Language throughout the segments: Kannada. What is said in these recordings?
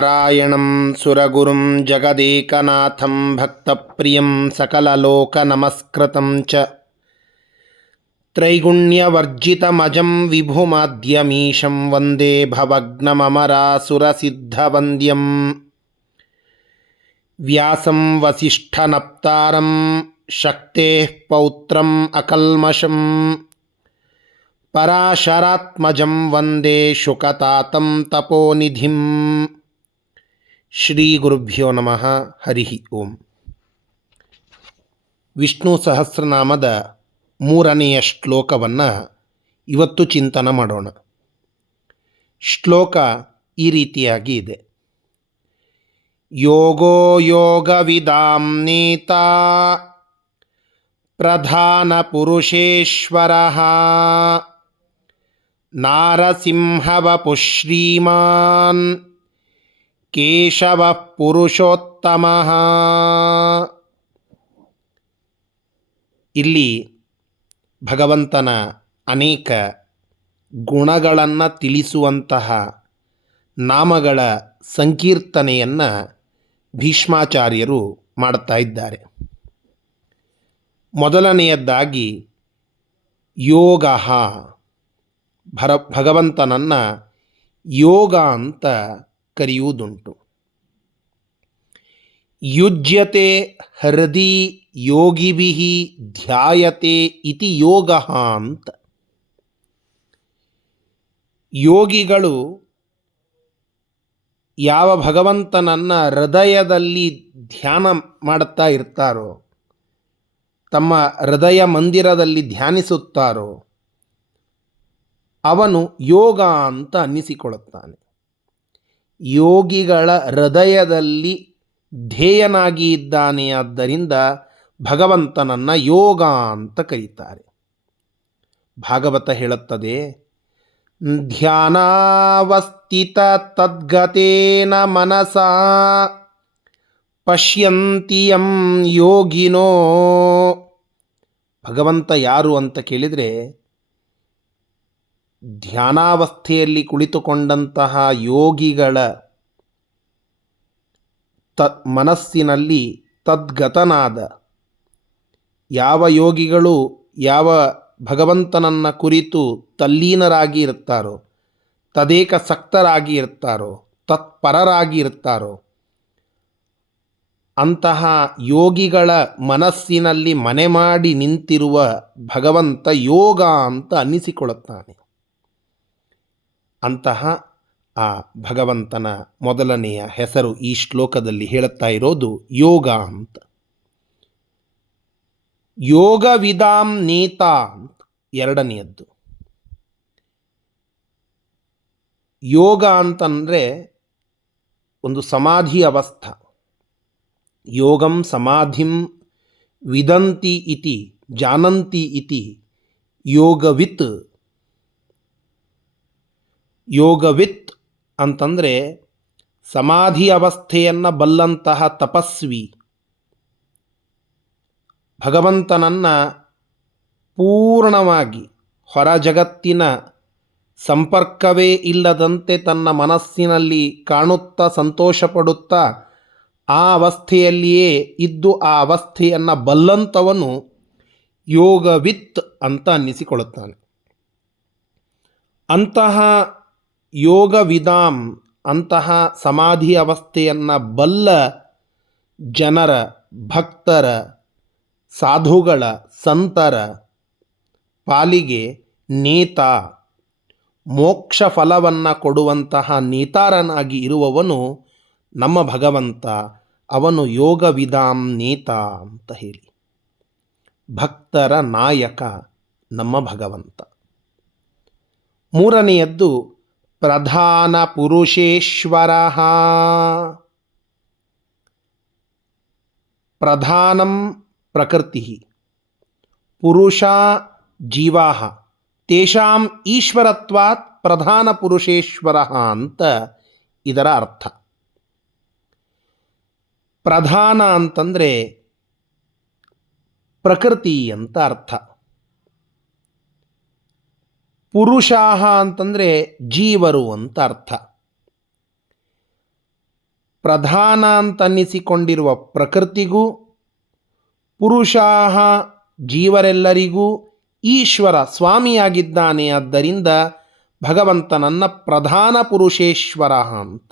ನಾರಾಯಣಂ ಸುರಗುರುಂ ಜಗದೇಕನಾಥಂ ಭಕ್ತಪ್ರಿಯಂ ಸಕಲಲೋಕನಮಸ್ಕೃತಂ ಚ ತ್ರೈಗುಣ್ಯವರ್ಜಿತಮಜಂ ವಿಭುಮಾದ್ಯಮೀಶಂ ವಂದೇ ಭವಗ್ನಮರಾಸುರಸಿದ್ಧವಂದ್ಯಂ ವ್ಯಾಸಂ ವಸಿಷ್ಠನಪ್ತಾರಂ ಶಕ್ತೇಃ ಪೌತ್ರಂ ಅಕಲ್ಮಷಂ ಪರಾಶರಾತ್ಮಜಂ ವಂದೇ ಶುಕತಾತಂ ತಪೋನಿಧಿಂ. ಶ್ರೀ ಗುರುಭ್ಯೋ ನಮಃ. ಹರಿ ಓಂ. ವಿಷ್ಣು ಸಹಸ್ರನಾಮದ 3ನೆಯ ಶ್ಲೋಕವನ್ನು ಇವತ್ತು ಚಿಂತನ ಮಾಡೋಣ. ಶ್ಲೋಕ ಈ ರೀತಿಯಾಗಿ ಇದೆ. ಯೋಗೋ ಯೋಗವಿದಾಂ ನೇತಾ ಪ್ರಧಾನ ಪುರುಷೇಶ್ವರಃ ನಾರಸಿಂಹವಪುಃ ಶ್ರೀಮಾನ್ ಕೇಶವಃ ಪುರುಷೋತ್ತಮಃ. ಇಲ್ಲಿ ಭಗವಂತನ ಅನೇಕ ಗುಣಗಳನ್ನು ತಿಳಿಸುವಂತಹ ನಾಮಗಳ ಸಂಕೀರ್ತನೆಯನ್ನು ಭೀಷ್ಮಾಚಾರ್ಯರು ಮಾಡ್ತಾ ಇದ್ದಾರೆ. ಮೊದಲನೆಯದ್ದಾಗಿ ಯೋಗ, ಭಗವಂತನನ್ನು ಯೋಗ ಅಂತ ಕರೆಯುವುದುಂಟು. ಯುಜ್ಯತೆ ಹೃದಿ ಯೋಗಿಭಿಃ ಧ್ಯಾಯತೆ ಇತಿ ಯೋಗ ಅಂತ. ಯೋಗಿಗಳು ಯಾವ ಭಗವಂತನನ್ನು ಹೃದಯದಲ್ಲಿ ಧ್ಯಾನ ಮಾಡುತ್ತಾ ಇರ್ತಾರೋ, ತಮ್ಮ ಹೃದಯ ಮಂದಿರದಲ್ಲಿ ಧ್ಯಾನಿಸುತ್ತಾರೋ, ಅವನು ಯೋಗ ಅಂತ ಅನ್ನಿಸಿಕೊಳ್ಳುತ್ತಾನೆ. ಯೋಗಿಗಳ ಹೃದಯದಲ್ಲಿ ಧ್ಯೇಯನಾಗಿ ಇದ್ದಾನೆ, ಆದ್ದರಿಂದ ಭಗವಂತನನ್ನು ಯೋಗ ಅಂತ ಕರೀತಾರೆ. ಭಾಗವತ ಹೇಳುತ್ತದೆ, ಧ್ಯಾನಾವಸ್ಥಿತ ತದ್ಗತೇನ ಮನಸಾ ಪಶ್ಯಂತಿಯಂ ಯೋಗಿನೋ. ಭಗವಂತ ಯಾರು ಅಂತ ಕೇಳಿದರೆ, ಧ್ಯಾನಾವಸ್ಥೆಯಲ್ಲಿ ಕುಳಿತುಕೊಂಡಂತಹ ಯೋಗಿಗಳ ಮನಸ್ಸಿನಲ್ಲಿ ತದ್ಗತನಾದ, ಯಾವ ಯೋಗಿಗಳು ಯಾವ ಭಗವಂತನನ್ನು ಕುರಿತು ತಲ್ಲೀನರಾಗಿ ಇರುತ್ತಾರೋ, ತದೇಕಸಕ್ತರಾಗಿ ಇರ್ತಾರೋ, ತತ್ಪರರಾಗಿ ಇರ್ತಾರೋ, ಅಂತಹ ಯೋಗಿಗಳ ಮನಸ್ಸಿನಲ್ಲಿ ಮನೆ ಮಾಡಿ ನಿಂತಿರುವ ಭಗವಂತ ಯೋಗ ಅಂತ ಅನ್ನಿಸಿಕೊಳ್ಳುತ್ತಾನೆ. ಅಂತಹ ಆ ಭಗವಂತನ ಮೊದಲನೆಯ ಹೆಸರು ಈ ಶ್ಲೋಕದಲ್ಲಿ ಹೇಳುತ್ತಾ ಇರೋದು ಯೋಗ ಅಂತ. ಯೋಗವಿದಾಂ ನೇತಾ ಅಂತ ಎರಡನೆಯದ್ದು. ಯೋಗ ಅಂತಂದರೆ ಒಂದು ಸಮಾಧಿ ಅವಸ್ಥಾ. ಯೋಗಂ ಸಮಾಧಿಂ ವಿದಂತಿ ಇತಿ ಜಾನಂತಿ ಇತಿ ಯೋಗವಿತ್. ಯೋಗವಿತ್ ಅಂತಂದರೆ ಸಮಾಧಿ ಅವಸ್ಥೆಯನ್ನು ಬಲ್ಲಂತಹ ತಪಸ್ವಿ, ಭಗವಂತನನ್ನು ಪೂರ್ಣವಾಗಿ ಹೊರ ಜಗತ್ತಿನ ಸಂಪರ್ಕವೇ ಇಲ್ಲದಂತೆ ತನ್ನ ಮನಸ್ಸಿನಲ್ಲಿ ಕಾಣುತ್ತಾ ಸಂತೋಷಪಡುತ್ತಾ ಆ ಅವಸ್ಥೆಯಲ್ಲಿಯೇ ಇದ್ದು ಆ ಅವಸ್ಥೆಯನ್ನು ಬಲ್ಲಂಥವನು ಯೋಗವಿತ್ ಅಂತ ಅನ್ನಿಸಿಕೊಳ್ಳುತ್ತಾನೆ. ಅಂತಹ ಯೋಗವಿದಾಂ, ಅಂತಹ ಸಮಾಧಿ ಅವಸ್ಥೆಯನ್ನು ಬಲ್ಲ ಜನರ, ಭಕ್ತರ, ಸಾಧುಗಳ, ಸಂತರ ಪಾಲಿಗೆ ನೇತ, ಮೋಕ್ಷ ಫಲವನ್ನು ಕೊಡುವಂತಹ ನೇತಾರನಾಗಿ ಇರುವವನು ನಮ್ಮ ಭಗವಂತ. ಅವನು ಯೋಗವಿದಾಂ ನೇತ ಅಂತ ಹೇಳಿ, ಭಕ್ತರ ನಾಯಕ ನಮ್ಮ ಭಗವಂತ. ಮೂರನೆಯದ್ದು ಪ್ರಧಾನ ಪುರುಷೇಶ್ವರಃ. ಪ್ರಧಾನಂ ಪ್ರಕೃತಿ, ಪುರುಷ ಜೀವಾಃ, ತೇಷಾಂ ಈಶ್ವರತ್ವಾತ್ ಪ್ರಧಾನ ಪುರುಷೇಶ್ವರಃ ಅಂತ ಇದರ ಅರ್ಥ. ಪ್ರಧಾನ ಅಂತಂದರೆ ಪ್ರಕೃತಿ ಅಂತ ಅರ್ಥ. ಪುರುಷಾಹ ಅಂತಂದರೆ ಜೀವರು ಅಂತ ಅರ್ಥ. ಪ್ರಧಾನ ಅಂತನ್ನಿಸಿಕೊಂಡಿರುವ ಪ್ರಕೃತಿಗೂ ಪುರುಷಾಹ ಜೀವರೆಲ್ಲರಿಗೂ ಈಶ್ವರ ಸ್ವಾಮಿಯಾಗಿದ್ದಾನೆ. ಆದ್ದರಿಂದ ಭಗವಂತನನ್ನ ಪ್ರಧಾನ ಪುರುಷೇಶ್ವರ ಅಂತ.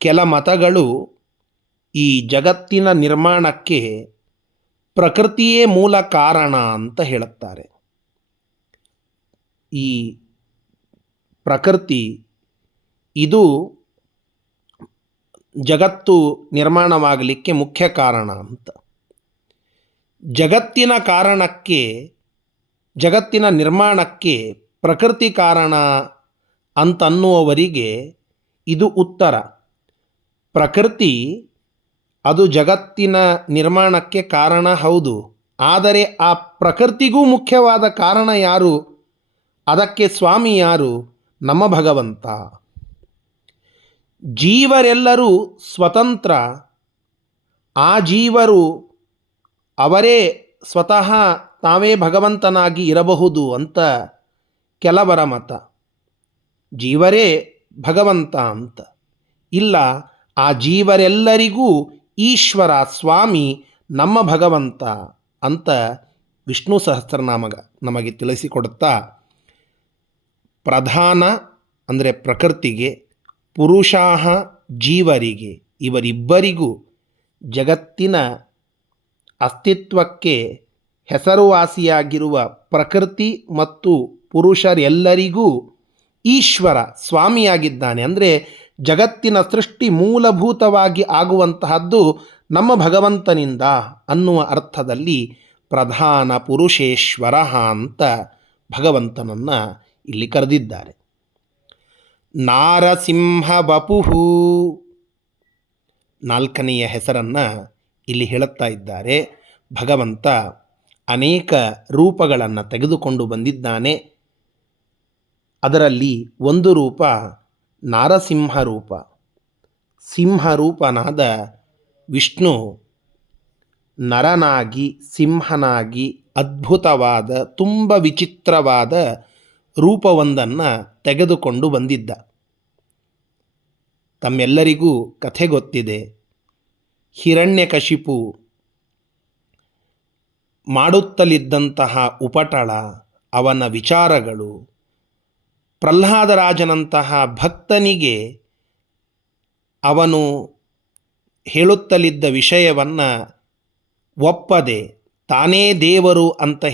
ಕೆಲ ಮತಗಳು ಈ ಜಗತ್ತಿನ ನಿರ್ಮಾಣಕ್ಕೆ ಪ್ರಕೃತಿಯೇ ಮೂಲ ಕಾರಣ ಅಂತ ಹೇಳುತ್ತಾರೆ. ಈ ಪ್ರಕೃತಿ ಇದು ಜಗತ್ತು ನಿರ್ಮಾಣವಾಗಲಿಕ್ಕೆ ಮುಖ್ಯ ಕಾರಣ ಅಂತ. ಜಗತ್ತಿನ ನಿರ್ಮಾಣಕ್ಕೆ ಪ್ರಕೃತಿ ಕಾರಣ ಅಂತನ್ನುವವರಿಗೆ ಇದು ಉತ್ತರ. ಪ್ರಕೃತಿ ಅದು ಜಗತ್ತಿನ ನಿರ್ಮಾಣಕ್ಕೆ ಕಾರಣ ಹೌದು, ಆದರೆ ಆ ಪ್ರಕೃತಿಗೂ ಮುಖ್ಯವಾದ ಕಾರಣ ಯಾರು? ಅದಕ್ಕೆ ಸ್ವಾಮಿ ಯಾರು? ನಮ್ಮ ಭಗವಂತ. ಜೀವರೆಲ್ಲರೂ ಸ್ವತಂತ್ರ. ಆ ಜೀವರು ಅವರೇ ಸ್ವತಃ ತಾವೇ ಭಗವಂತನಾಗಿ ಇರಬಹುದು ಅಂತ ಕೆಲವರ ಮತ. ಜೀವರೇ ಭಗವಂತ ಅಂತ ಇಲ್ಲ, ಆ ಜೀವರೆಲ್ಲರಿಗೂ ಈಶ್ವರ ಸ್ವಾಮಿ ನಮ್ಮ ಭಗವಂತ ಅಂತ ವಿಷ್ಣು ಸಹಸ್ರನಾಮ ನಮಗೆ ತಿಳಿಸಿಕೊಡುತ್ತಾ, ಪ್ರಧಾನ ಅಂದರೆ ಪ್ರಕೃತಿಗೆ, ಪುರುಷಾಹ ಜೀವರಿಗೆ, ಇವರಿಬ್ಬರಿಗೂ ಜಗತ್ತಿನ ಅಸ್ತಿತ್ವಕ್ಕೆ ಹೆಸರುವಾಸಿಯಾಗಿರುವ ಪ್ರಕೃತಿ ಮತ್ತು ಪುರುಷರೆಲ್ಲರಿಗೂ ಈಶ್ವರ ಸ್ವಾಮಿಯಾಗಿದ್ದಾನೆ. ಅಂದರೆ ಜಗತ್ತಿನ ಸೃಷ್ಟಿ ಮೂಲಭೂತವಾಗಿ ಆಗುವಂತಹದ್ದು ನಮ್ಮ ಭಗವಂತನಿಂದ ಅನ್ನುವ ಅರ್ಥದಲ್ಲಿ ಪ್ರಧಾನ ಪುರುಷೇಶ್ವರ ಅಂತ ಭಗವಂತನನ್ನು ಇಲ್ಲಿ ಕರೆದಿದ್ದಾರೆ. ನಾರಸಿಂಹ ವಪುಹು, ನಾಲ್ಕನೆಯ ಹೆಸರನ್ನು ಇಲ್ಲಿ ಹೇಳುತ್ತಾ ಇದ್ದಾರೆ. ಭಗವಂತ ಅನೇಕ ರೂಪಗಳನ್ನು ತೆಗೆದುಕೊಂಡು ಬಂದಿದ್ದಾನೆ. ಅದರಲ್ಲಿ ಒಂದು ರೂಪ ನಾರಸಿಂಹ ರೂಪ. ಸಿಂಹರೂಪನಾದ ವಿಷ್ಣು ನರನಾಗಿ ಸಿಂಹನಾಗಿ ಅದ್ಭುತವಾದ ತುಂಬ ವಿಚಿತ್ರವಾದ ರೂಪವೊಂದನ್ನು ತೆಗೆದುಕೊಂಡು ಬಂದಿದ್ದ. ತಮ್ಮೆಲ್ಲರಿಗೂ ಕಥೆ ಗೊತ್ತಿದೆ. ಹಿರಣ್ಯಕಶಿಪು ಮಾಡುತ್ತಲಿದ್ದಂತಹ ಉಪಟಳ, ಅವನ ವಿಚಾರಗಳು, ಪ್ರಹ್ಲಾದರಾಜನಂತಹ ಭಕ್ತನಿಗೆ ಅವನು ಹೇಳುತ್ತಲಿದ್ದ ವಿಷಯವನ್ನು ಒಪ್ಪದೆ ತಾನೇ ದೇವರು ಅಂತ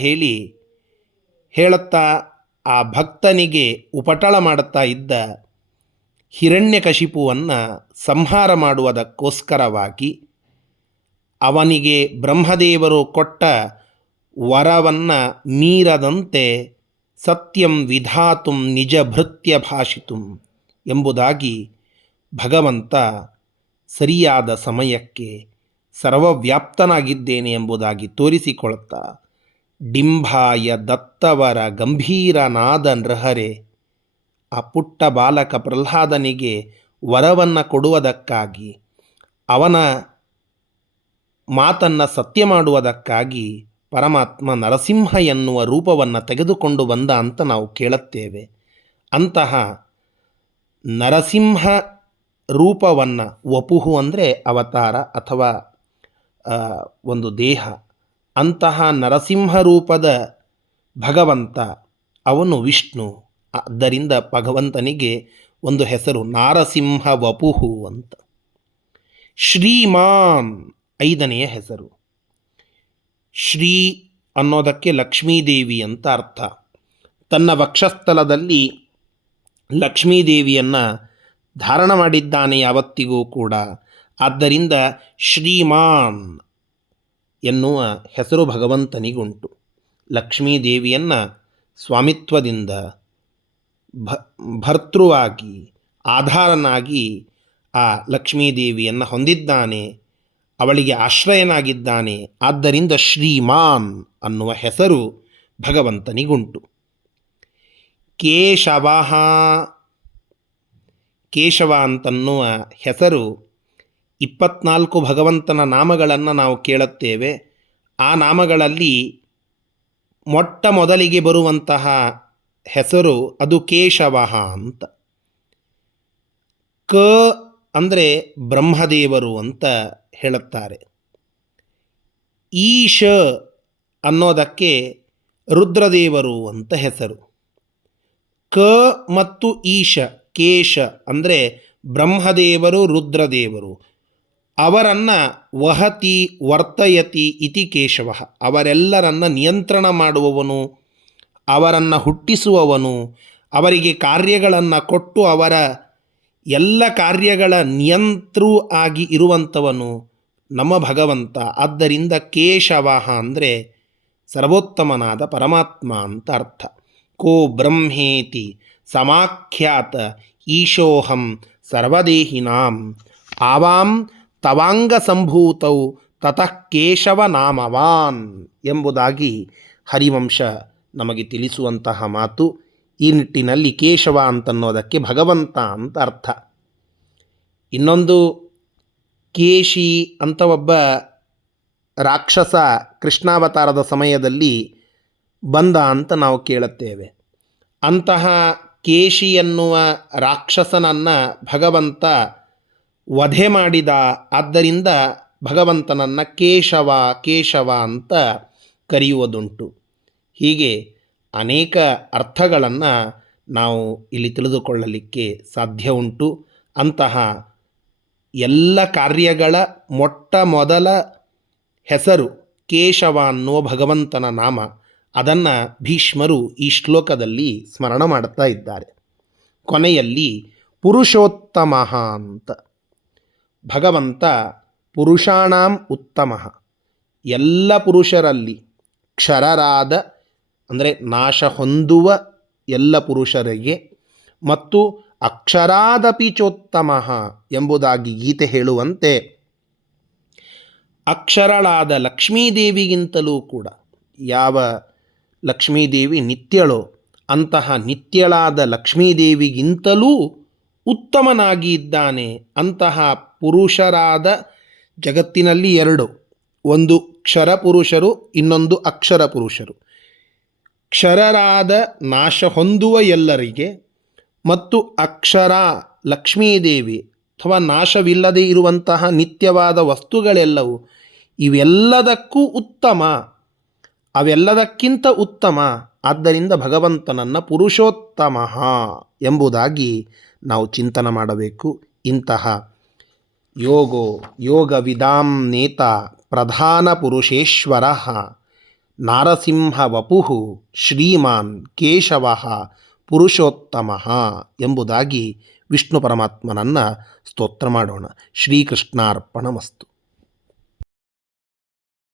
ಹೇಳುತ್ತಾ ಆ ಭಕ್ತನಿಗೆ ಉಪಟಳ ಮಾಡುತ್ತಾ ಇದ್ದ ಹಿರಣ್ಯಕಶಿಪುವನ್ನು ಸಂಹಾರ ಮಾಡುವುದಕ್ಕೋಸ್ಕರವಾಗಿ ಅವನಿಗೆ ಬ್ರಹ್ಮದೇವರು ಕೊಟ್ಟ ವರವನ್ನು ಮೀರದಂತೆ ಸತ್ಯಂ ವಿಧಾತುಂ ನಿಜ ಭೃತ್ಯ ಭಾಷಿತುಂ ಎಂಬುದಾಗಿ ಭಗವಂತ ಸರಿಯಾದ ಸಮಯಕ್ಕೆ ಸರ್ವವ್ಯಾಪ್ತನಾಗಿದ್ದೇನೆ ಎಂಬುದಾಗಿ ತೋರಿಸಿಕೊಳ್ಳುತ್ತಾ, ಡಿಂಭಾಯ ದತ್ತವರ ಗಂಭೀರನಾದ ನೃಹರೆ, ಆ ಪುಟ್ಟ ಬಾಲಕ ಪ್ರಹ್ಲಾದನಿಗೆ ವರವನ್ನು ಕೊಡುವುದಕ್ಕಾಗಿ, ಅವನ ಮಾತನ್ನು ಸತ್ಯ ಮಾಡುವುದಕ್ಕಾಗಿ ಪರಮಾತ್ಮ ನರಸಿಂಹ ಎನ್ನುವ ರೂಪವನ್ನು ತೆಗೆದುಕೊಂಡು ಬಂದ ಅಂತ ನಾವು ಕೇಳುತ್ತೇವೆ. ಅಂತಹ ನರಸಿಂಹ ರೂಪವನ್ನು, ವಪುಹು ಅಂದರೆ ಅವತಾರ ಅಥವಾ ಒಂದು ದೇಹ, ಅಂತಹ ನರಸಿಂಹ ರೂಪದ ಭಗವಂತ ಅವನು ವಿಷ್ಣು. ಆದ್ದರಿಂದ ಭಗವಂತನಿಗೆ ಒಂದು ಹೆಸರು ನಾರಸಿಂಹ ವಪುಹು ಅಂತ. ಶ್ರೀಮಾನ್ ಐದನೆಯ ಹೆಸರು. ಶ್ರೀ ಅನ್ನೋದಕ್ಕೆ ಲಕ್ಷ್ಮೀದೇವಿ ಅಂತ ಅರ್ಥ. ತನ್ನ ವಕ್ಷಸ್ಥಲದಲ್ಲಿ ಲಕ್ಷ್ಮೀದೇವಿಯನ್ನು ಧಾರಣ ಮಾಡಿದ್ದಾನೆ ಯಾವತ್ತಿಗೂ ಕೂಡ. ಆದ್ದರಿಂದ ಶ್ರೀಮಾನ್ ಎನ್ನುವ ಹೆಸರು ಭಗವಂತನಿಗುಂಟು. ಲಕ್ಷ್ಮೀದೇವಿಯನ್ನು ಸ್ವಾಮಿತ್ವದಿಂದ ಭರ್ತೃವಾಗಿ ಆಧಾರನಾಗಿ ಆ ಲಕ್ಷ್ಮೀದೇವಿಯನ್ನು ಹೊಂದಿದ್ದಾನೆ, ಅವಳಿಗೆ ಆಶ್ರಯನಾಗಿದ್ದಾನೆ. ಆದ್ದರಿಂದ ಶ್ರೀಮಾನ್ ಅನ್ನುವ ಹೆಸರು ಭಗವಂತನಿಗುಂಟು. ಕೇಶವ, ಕೇಶವ ಅಂತನ್ನುವ ಹೆಸರು 24 ಭಗವಂತನ ನಾಮಗಳನ್ನು ನಾವು ಕೇಳುತ್ತೇವೆ. ಆ ನಾಮಗಳಲ್ಲಿ ಮೊಟ್ಟ ಮೊದಲಿಗೆ ಬರುವಂತಹ ಹೆಸರು ಅದು ಕೇಶವ ಅಂತ. ಕ ಅಂದರೆ ಬ್ರಹ್ಮದೇವರು ಅಂತ ಹೇಳುತ್ತಾರೆ. ಈಶ ಅನ್ನೋದಕ್ಕೆ ರುದ್ರದೇವರು ಅಂತ ಹೆಸರು. ಕ ಮತ್ತು ಈಶ, ಕೇಶ ಅಂದರೆ ಬ್ರಹ್ಮದೇವರು ರುದ್ರದೇವರು. ಅವರನ್ನು ವಹತಿ ವರ್ತಯತಿ ಇತಿ ಕೇಶವ, ಅವರೆಲ್ಲರನ್ನ ನಿಯಂತ್ರಣ ಮಾಡುವವನು, ಅವರನ್ನು ಹುಟ್ಟಿಸುವವನು, ಅವರಿಗೆ ಕಾರ್ಯಗಳನ್ನು ಕೊಟ್ಟು ಅವರ ಎಲ್ಲ ಕಾರ್ಯಗಳ ನಿಯಂತ್ರೂ ಆಗಿ ಇರುವಂಥವನು ನಮ್ಮ ಭಗವಂತ. ಆದ್ದರಿಂದ ಕೇಶವ ಅಂದರೆ ಸರ್ವೋತ್ತಮನಾದ ಪರಮಾತ್ಮ ಅಂತ ಅರ್ಥ. ಕೋ ಬ್ರಹ್ಮೇತಿ ಸಮಾಖ್ಯಾತ ಈಶೋಹಂ ಸರ್ವದೇಹಿನಾಂ ಆವಾಂ ತವಾಂಗ ಸಂಭೂತೌ ತತಃ ಕೇಶವ ನಾಮವಾನ್ ಎಂಬುದಾಗಿ ಹರಿವಂಶ ನಮಗೆ ತಿಳಿಸುವಂತಹ ಮಾತು. ಈ ನಿಟ್ಟಿನಲ್ಲಿ ಕೇಶವ ಅಂತನ್ನೋದಕ್ಕೆ ಭಗವಂತ ಅಂತ ಅರ್ಥ. ಇನ್ನೊಂದು ಕೇಶಿ ಅಂತ ಒಬ್ಬ ರಾಕ್ಷಸ ಕೃಷ್ಣಾವತಾರದ ಸಮಯದಲ್ಲಿ ಬಂದ ಅಂತ ನಾವು ಕೇಳುತ್ತೇವೆ. ಅಂತಹ ಕೇಶಿ ಎನ್ನುವ ರಾಕ್ಷಸನನ್ನು ಭಗವಂತ ವಧೆ ಮಾಡಿದ. ಆದ್ದರಿಂದ ಭಗವಂತನನ್ನು ಕೇಶವ ಕೇಶವ ಅಂತ ಕರೆಯುವುದುಂಟು. ಹೀಗೆ ಅನೇಕ ಅರ್ಥಗಳನ್ನು ನಾವು ಇಲ್ಲಿ ತಿಳಿದುಕೊಳ್ಳಲಿಕ್ಕೆ ಸಾಧ್ಯ ಉಂಟು. ಅಂತಹ ಎಲ್ಲ ಕಾರ್ಯಗಳ ಮೊಟ್ಟ ಮೊದಲ ಹೆಸರು ಕೇಶವ ಅನ್ನುವ ಭಗವಂತನ ನಾಮ. ಅದನ್ನು ಭೀಷ್ಮರು ಈ ಶ್ಲೋಕದಲ್ಲಿ ಸ್ಮರಣ ಮಾಡುತ್ತಾ ಇದ್ದಾರೆ. ಕೊನೆಯಲ್ಲಿ ಪುರುಷೋತ್ತಮ ಅಂತ, ಭಗವಂತ ಪುರುಷಾಣಾಂ ಉತ್ತಮ, ಎಲ್ಲ ಪುರುಷರಲ್ಲಿ ಕ್ಷರರಾದ ಅಂದರೆ ನಾಶ ಹೊಂದುವ ಎಲ್ಲ ಪುರುಷರಿಗೆ, ಮತ್ತು ಅಕ್ಷರಾದಪಿ ಚೋತ್ತಮ ಎಂಬುದಾಗಿ ಗೀತೆ ಹೇಳುವಂತೆ ಅಕ್ಷರಳಾದ ಲಕ್ಷ್ಮೀದೇವಿಗಿಂತಲೂ ಕೂಡ, ಯಾವ ಲಕ್ಷ್ಮೀದೇವಿ ನಿತ್ಯಳೋ ಅಂತಹ ನಿತ್ಯಳಾದ ಲಕ್ಷ್ಮೀದೇವಿಗಿಂತಲೂ ಉತ್ತಮನಾಗಿ ಇದ್ದಾನೆ. ಅಂತಹ ಪುರುಷರಾದ ಜಗತ್ತಿನಲ್ಲಿ ಎರಡು, ಒಂದು ಕ್ಷರ ಪುರುಷರು, ಇನ್ನೊಂದು ಅಕ್ಷರ ಪುರುಷರು. ಕ್ಷರರಾದ ನಾಶ ಹೊಂದುವ ಎಲ್ಲರಿಗೆ ಮತ್ತು ಅಕ್ಷರ ಲಕ್ಷ್ಮೀದೇವಿ ಅಥವಾ ನಾಶವಿಲ್ಲದೆ ಇರುವಂತಹ ನಿತ್ಯವಾದ ವಸ್ತುಗಳೆಲ್ಲವೂ ಇವೆಲ್ಲದಕ್ಕೂ ಉತ್ತಮ, ಅವೆಲ್ಲದಕ್ಕಿಂತ ಉತ್ತಮ. ಆದ್ದರಿಂದ ಭಗವಂತನನ್ನು ಪುರುಷೋತ್ತಮ ಎಂಬುದಾಗಿ ನಾವು ಚಿಂತನೆ ಮಾಡಬೇಕು. ಇಂತಹ ಯೋಗವಿದಾಂ ನೇತ ಪ್ರಧಾನ ಪುರುಷೇಶ್ವರ ನಾರಸಿಂಹ ವಪುಃ ಶ್ರೀಮಾನ್ ಕೇಶವ ಪುರುಷೋತ್ತಮ ಎಂಬುದಾಗಿ ವಿಷ್ಣು ಪರಮಾತ್ಮನನ್ನು ಸ್ತೋತ್ರ ಮಾಡೋಣ. ಶ್ರೀಕೃಷ್ಣಾರ್ಪಣಮಸ್ತು.